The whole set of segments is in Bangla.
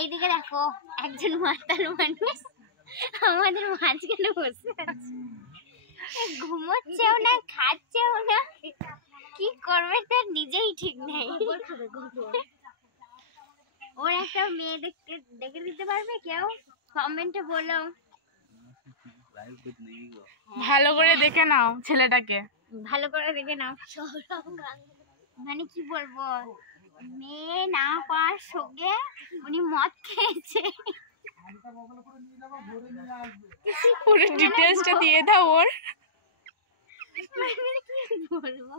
এইদিকে দেখো একজন মাতাল মানুষ আমাদের মাঝখানে বসে আছে, ঘুমোচ্ছেও না খাচ্ছেও না, কি করবে তার নিজেই ঠিক নেই। ওর একটা মেয়ে দেখে দিতে পারবে কেউ? কমেন্টে বলো। ভালো করে দেখে নাও ছেলেটাকে, ভালো করে দেখে নাও। মানে কি বলবো, মেয়ে না পাওয়ার সঙ্গে উনি মদ খেয়েছে। পুরো ডিটেইলসটা দিয়ে দাও ওর। বলবো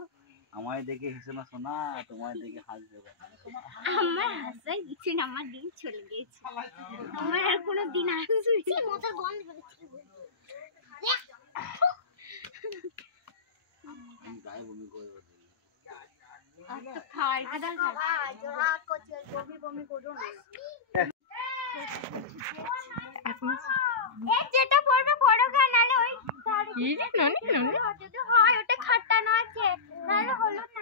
আমায় দেখে হেসে না শোনা, তোমায় দেখে হাসবে। আমার হাসার কিছু না, আমার দিন চলে গেছে, আমার আর কোনো দিন আসবে মজার গন্ধ বেরোচ্ছে। গায়ে বমি করে তো খাওয়ার বমি করো না। যেটা পড়বে পড়ো গা, নালে ওই যদি হয় ওটা খাট্টা না আছে, নালে হলো না।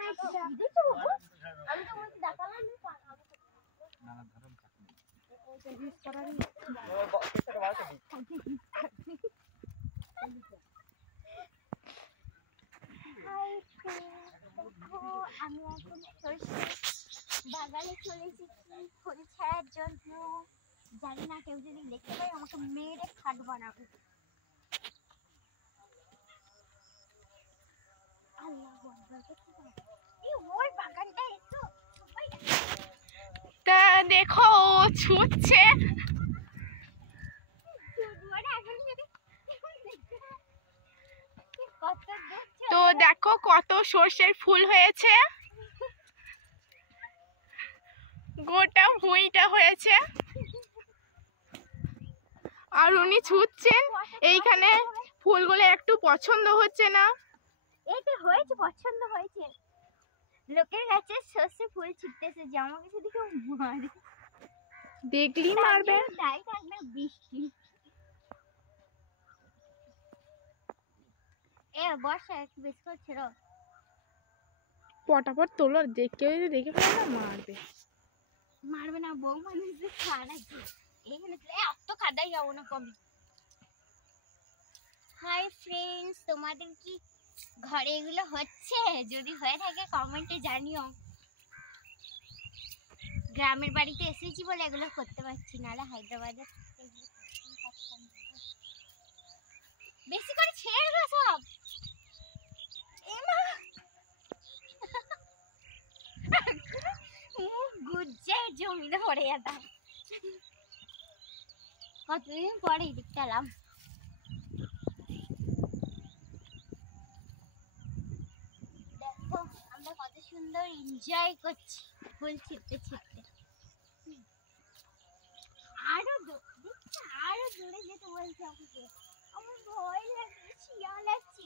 আমি তো বলছি দেখালাম আমি এখন বাগানে চলে এসেছি ফুল ছাড়ার জন্য। জানি না কেউ যদি দেখতে পাই আমাকে মেরে খাট বানাবে। তা দেখো ও ছুটছে, তো দেখো কত সর্ষের ফুল হয়েছে, গোটা ভুঁইটা হয়েছে। আর উনি ছুটছেন, এইখানে ফুলগুলো একটু পছন্দ হচ্ছে না। এইটা হয়েছে, পছন্দ হয়েছে। লোকের কাছে সর্ষে ফুল ছিটতেছে, জামা কিছু দিকে মারে, দেখলি মারবে। তাই থাকবে বৃষ্টি। এ বর্ষা একটু বেশ করছে র, পটাপট তোলো, কেউ যদি দেখে ফেলে না মারবে। মারবে না, বউ মানুষদের খাড়া আছে এইখানে, এত কাদাই যাবো না কম। হাই ফ্রেন্ডস, তোমাদের কি ঘরে এগুলো হচ্ছে? যদি হয়ে থাকে কমেন্টে জানিও। গ্রামের বাড়িতে এসেছি বলে এগুলো করতে পারছি, নাহলে হায়দ্রাবাদে বেশি করে ছেড়ে দেবো সব। গুজ্জে জমিতে পড়ে যেতাম, কতদিন পরে দেখতে এলাম। দেখো আমরা কত সুন্দর এনজয় করছি ফুল ছিটতে ছিটতে। আরো আরো দূরে যেতে বলছে আমাকে, আমার ভয় লাগছে, শিয়াল আসছে।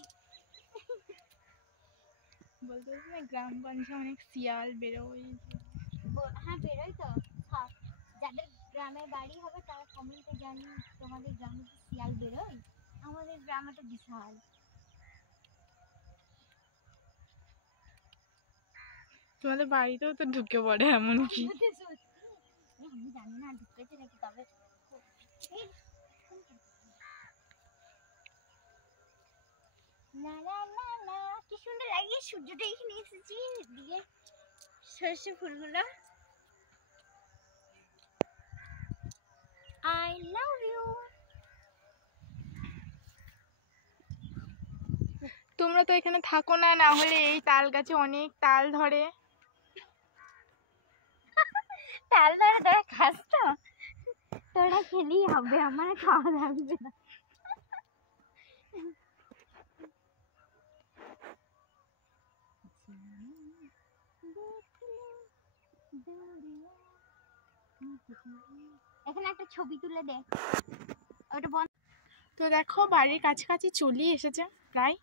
বলতে না গ্রামগঞ্জে অনেক শিয়াল বেরোয়। হ্যাঁ বেরোয় তো। যাদের গ্রামে বাড়ি হবে তারা কমেন্টে জানি তোমাদের গ্রামে কি শিয়াল বেরোয়? আমাদের গ্রামে তো বিশাল। তোমাদের বাড়িতেও তো ঢুকে পড়ে এমন কি? আমি জানি না ঢুকেছে নাকি, তবে কি সুন্দর লাগে। সূর্যটা এখানে এসেছি দিয়ে সর্ষে ফুলগুলো। I love you. তোমরা তো এখানে থাকো না, না হলে এই তাল গাছে অনেক তাল ধরে। তাল ধরে তোরা খাস তো? তোরা খেলেই হবে, আমার খাওয়া লাগবে না। এখানে একটা ছবি তুলে দে, ওটা বন্ধ। তো দেখো বাড়ির কাছাকাছি চলেই এসেছে প্রায়।